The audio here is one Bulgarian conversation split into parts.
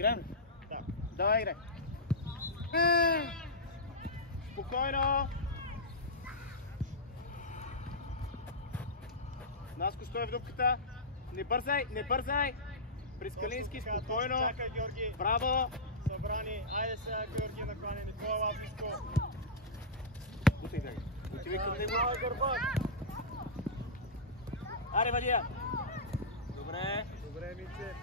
Играем ли? Да. Давай, играй. Спокойно. Наско, стой в дупката. Не бързай, не бързай. През Калински, спокойно. Чакай, Георги. Браво. Събрани. Айде сега, Георги, накланя Никола Лапишко. Отивай. Отивай към него. Гърба. Аре, Вадия. Добре. Добре, Митче.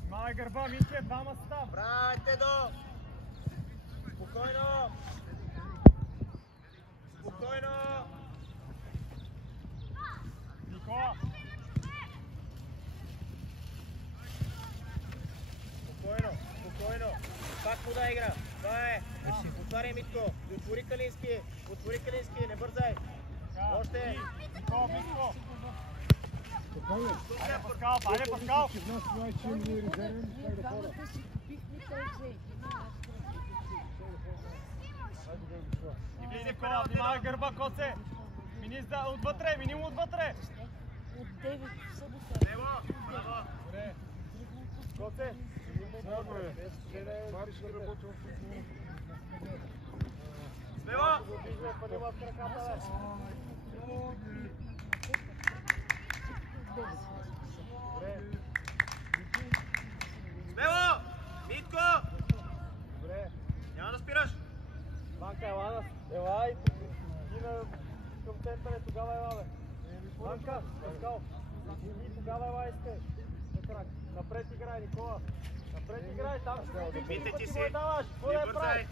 Снимавай гърба, Митче, двама са там. Браво, Тедо. Спокойно. Спокойно. Никола. Спокойно, спокойно. Пак вода игра. Това е. Отваряй, Митко. Отвори Калински. Отвори Калински. Не бързай. Още. Никола, Митко. Спокойно. Айде, Паскал, айде, Паскал. Че в нас това е, че ние резервен, как да хора. И влизи в пенал, внимавай гърба, Коце. Мини отвътре, мини му отвътре. От 9 събота. Лево. Браво. Добре. Коце. Мариш да работи в футбол. Смело. Падива в краката, бе. Добре. Смело. Митко. Добре. Няма да спираш. Банка, ела и към центъра, тогава ела, бе. Банка, Паскал. И тогава ела искай. Напред играй, Никола. Напред играй, там ще Опитай ти ти си. го даваш. Какво Не да бързай. правиш?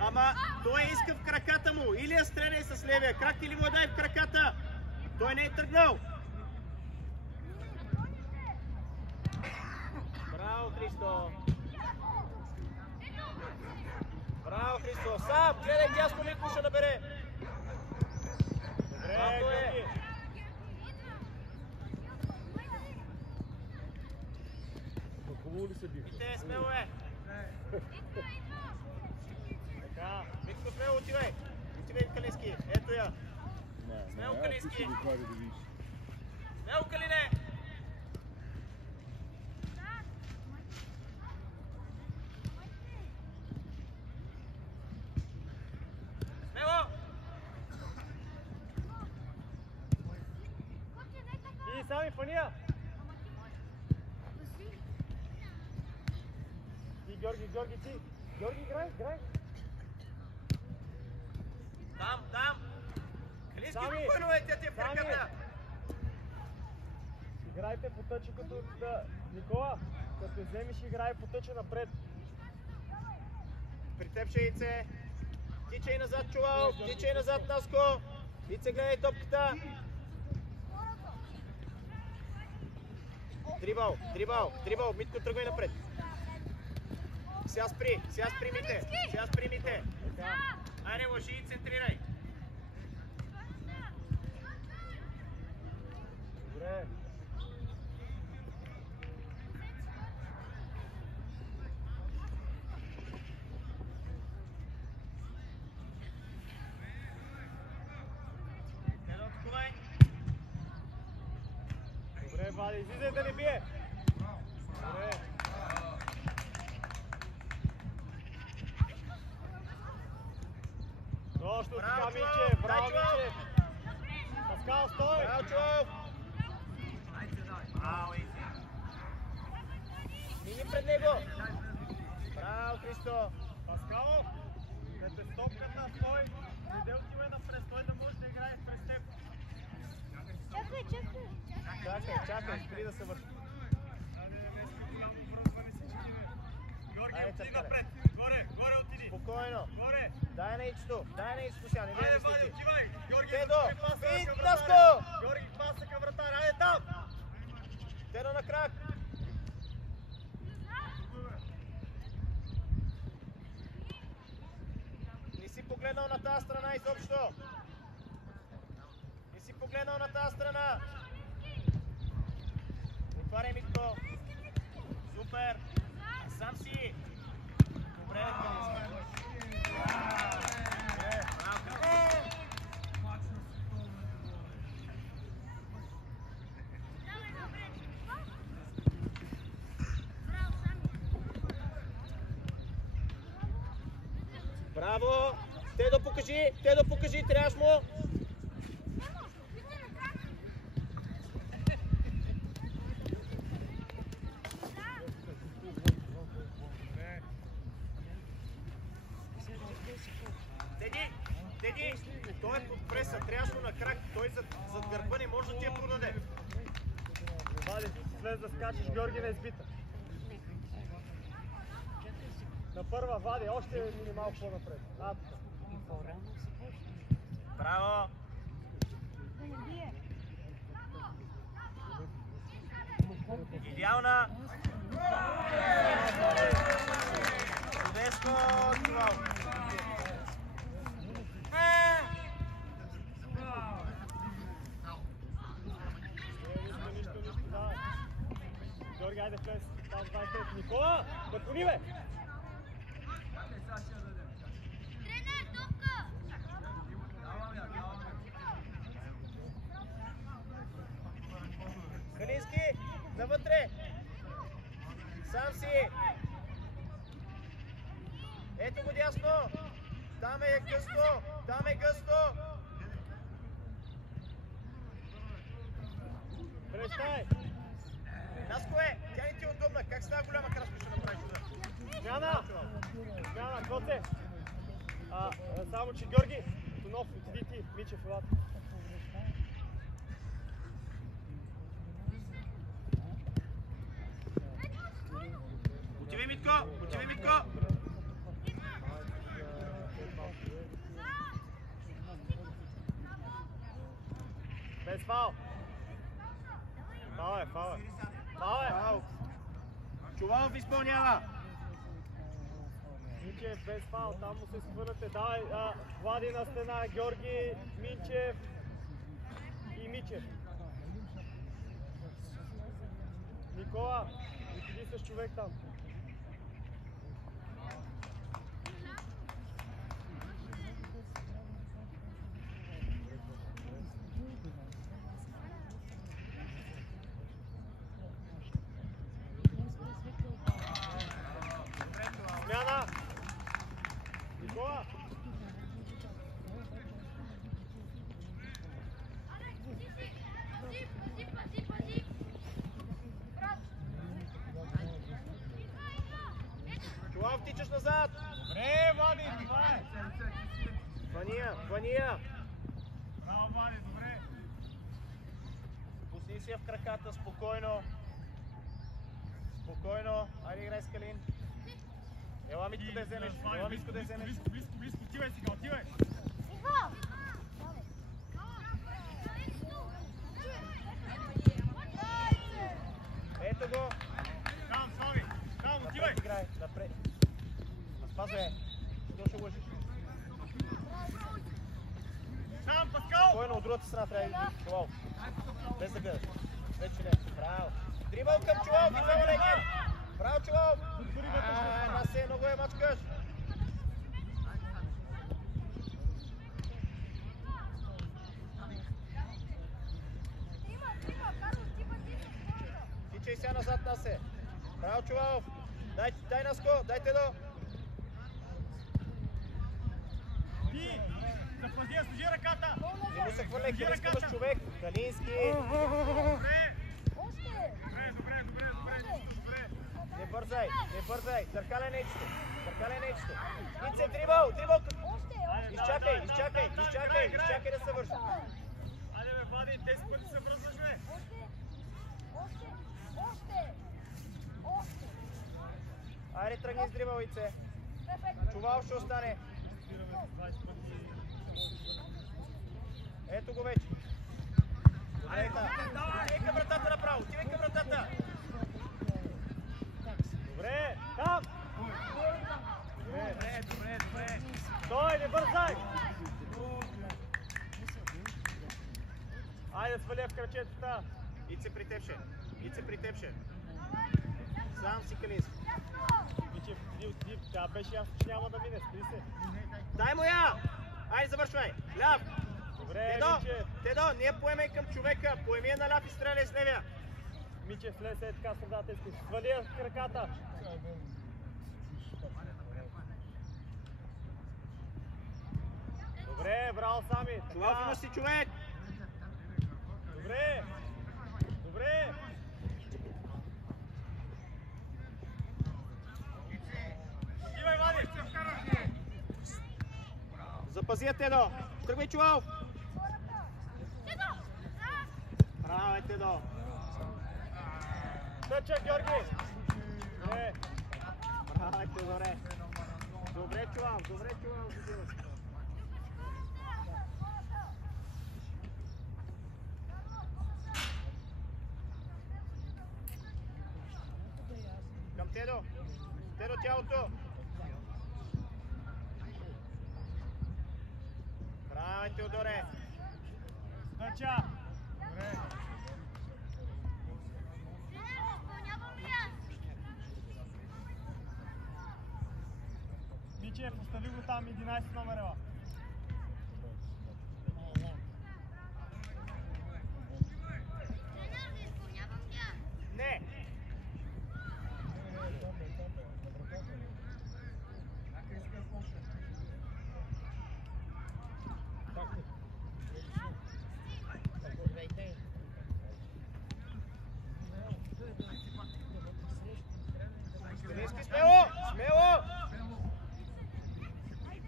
Ама той иска в краката му. Или я стреляй с левия крак, или му я дай в краката. Той не е тръгнал. Браво, Христо. Браво, Христо. Сам, гледай дясно, Митко ще набере. Добре, Малко е. Георги. Хубаво ли се биха? Те, смело е. Така. Митко, смело отивай. Отивай в Калински. Ето я. Смело, Ти Калински. ще доклади да видиш. Смело, Калине. Смело. И сами фания. Ти, Георги, ти. Георги, играй. Там. Калински, Сами. спокойно е, тя ти е в Сами. краката. Играйте по тъча като да... Никола, като вземеш играй по тъча напред. При теб ще Ице. Тичай назад, чувал. Тичай назад, Наско. Ице, гледай топката. Дрибал. Митко, тръгвай напред. Сега спри, Мите. Айде, лъжи и центрирай. Добре. Добре, Вади, излизай да не бие. Добре. Точно така, Миче. Браво, Миче. Паскал, стой. Браво, Чувал. Браво, Ице. Мини пред него. Браво, Христо. Паскал, като е стопката, стой. Не отивай напред, той да може да играе през теб. Чакай, спри да се върши. Айде, Отиди църкале. напред. Горе отиди. Спокойно. Горе. Дай на Ичето сега, не Айде, дай Вади, мислите. отивай. Георги, Тедо, паса бий, към Наско! вратаря. Георги, паса към вратаря. Айде там. Тедо на крак. Не си погледнал на тази страна изобщо. Не си погледнал на тази страна. Отваряй, Митко. Супер. Сам си. Добре, браво! Те да покажи, трябваш му! Теди! Той е под преса, трябваш му на крак, той зад гърба не може да ти я продаде. Вади, слез да скачаш, Георги не избита. На първа, Вади, още малко по-напред. Браво! Идеална! Чудесно, Чувал! Георги, айде влез. Там 25. Никола, наклони бе! Калински, навътре! Сам си! Ето го дясно! Там е гъсто! Там е гъсто! Прещай! Наско е! Тя не ти е удобна. Как става голяма краска ще направиш туда? Смяна! Смяна, Коце! Само че Георги, Тонов, отиди ти, Мичев, елата. Отивай, Митко! Отивай, Митко! Без фаул! Фаул е, фаул е! Фаул е! Фаул! Чувалов изпълнява! Минчев без фаул, там му се свърнате. Давай, Влади на стена, Георги, Минчев и Мичев. Никола, отиди с човек там. Смяна! Никола! Чувалов, тичаш назад! Добре, Влади, това е! Вания! Браво, Влади, добре! Пусни си я в краката, спокойно. Айде играй с Калин. Ела, Митко да я вземеш. Близко, отивай сега, отивай! Ето го. Там, Слави! Там, отивай! Напред играй, напред. Спазвай. Що ще лъжиш? Там, Паскал! Спокойно, от другата страна трябва да иди. Чувал. Без да гледаш. Вече не. Браво. Дрибъл към Чувал, идва Олегин. Браво, Чувал. Насе, много е мачкаш. Тичай сега назад, Насе. Браво, Чувалов. Дай Наско, дайте до. Ти! Запази, служи ръката! Не му се хвърляй, къде искаш човек. Калински. Добре! Не бързай. Търкаля нечето. Ице, дрибъл. Изчакай да се върши. Айде бе, Влади, тези пъти се връзваш, бе! Айде, тръгни с дрибъл, Ице. Чувал ще остане. Ето го вече. Добре, отивай към вратата направо, Добре, там! Добре. Стой, не бързай! Айде, сваля в крачетата! Ице при теб ще. Ице при тебше. Сам си Калински. Мичев, див, тя беше ясно, че няма да мине, спри се. Дай му я! Айде завършвай! Ляв! Добре, Тедо! Мичев. Тедо, не поемай към човека, поеми я на ляв и стреляй с левия. Мичев, влез е така средата, искаш. Свали я с краката. Добре, браво, Сами. Чував, имаш си човек! Добре! Добре! Имай, Вади! Запази я, Тедо! Тръгвай, Чувал! Браво е, Тедо! Тъча, Георги! Добре! Браво е, Тедоре! Добре, Чувал! Добре, Чувал! Към Тедо! Тедо, тялото! Браво е, Теодоре! Тъча! Добре! Мичев, остави го там, 11 номерева. Не! Калински, смело! Смело!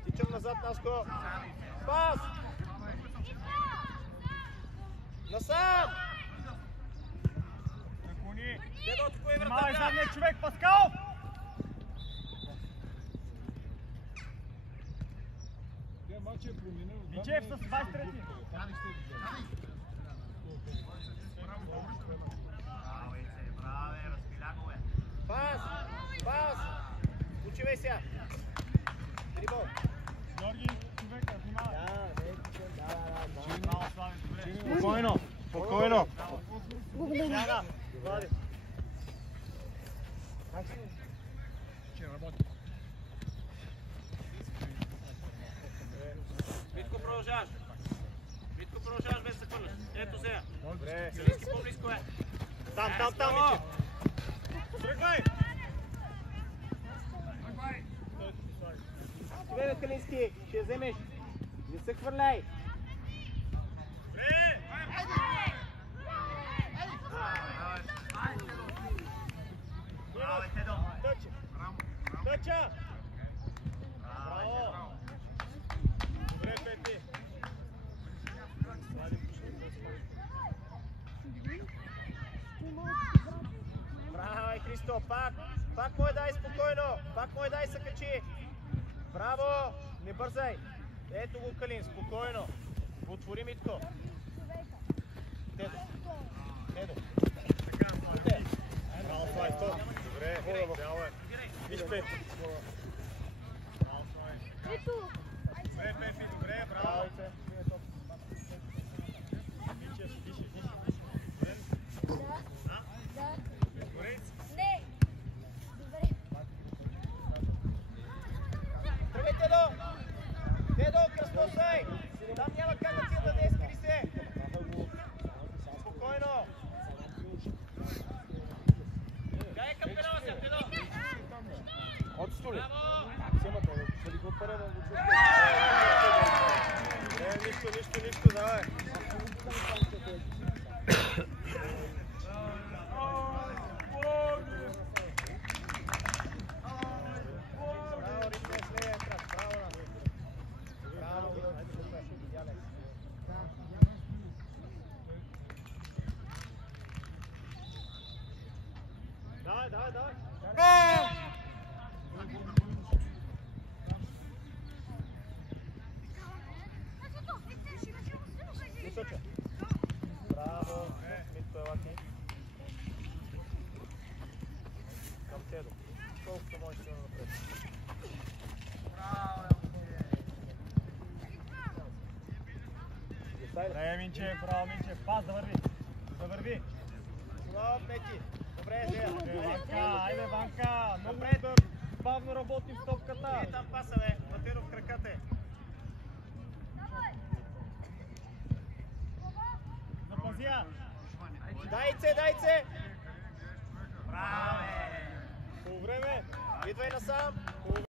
Тичам назад, Наско! Пас! Насам! Наклони! Тедо, отко е Внимавай вратаря! задния човек, Паскал! Тя матч е променил. Мичев с 23-ти. Пас! Пас! Учивай сега! Дрибол! Георги, човека, внимавай. Браво, Слави, добре. Спокойно! Спокойно! Сяда, Влади. Витко, продължаваш! Витко, продължаваш без да се хвърляш! Ето сега! Добре. Калински по-близко е! Там, Мичев. Тръгвай! Тръгвай, Калински! Ще я вземеш! Не се хвърляй! Добре! Тъча! Тъча! Браво! Добре, Пети! Браво, Христо! Пак му дай спокойно! Пак му дай се качи! Браво! Не бързай! Ето го, Калин, спокойно! Отвори, Митко! Тедо! Тедо! Браво, Слави, стоп! Добре, браво е! Виж, Пети! Браво, Слави! Добре, Пепи, добре, браво! Мичев, виж. Добре? Тръгвай, Тедо! Тедо, кръстосай! Там няма как да ти я даде, скри се! Спокойно! Кай е към пенала сега, Тедо! Отсто ли? Браво! Нищо, давай! Браво, Рите, с левия крак, браво! Браво, идеален! Давай! Височе! Браво! Митко е лаки. Към Тедо. Колкото можеш да напред. Минчев, браво, Минчев. Пас, да върви. Това отнети. Добре, Дея. Айде, Ванка, много Напред. бавно работим с топката. Е, там паса, бе. Батиров краката е. Запази я. Дайце! Браво, бе. По време. Идвай насам.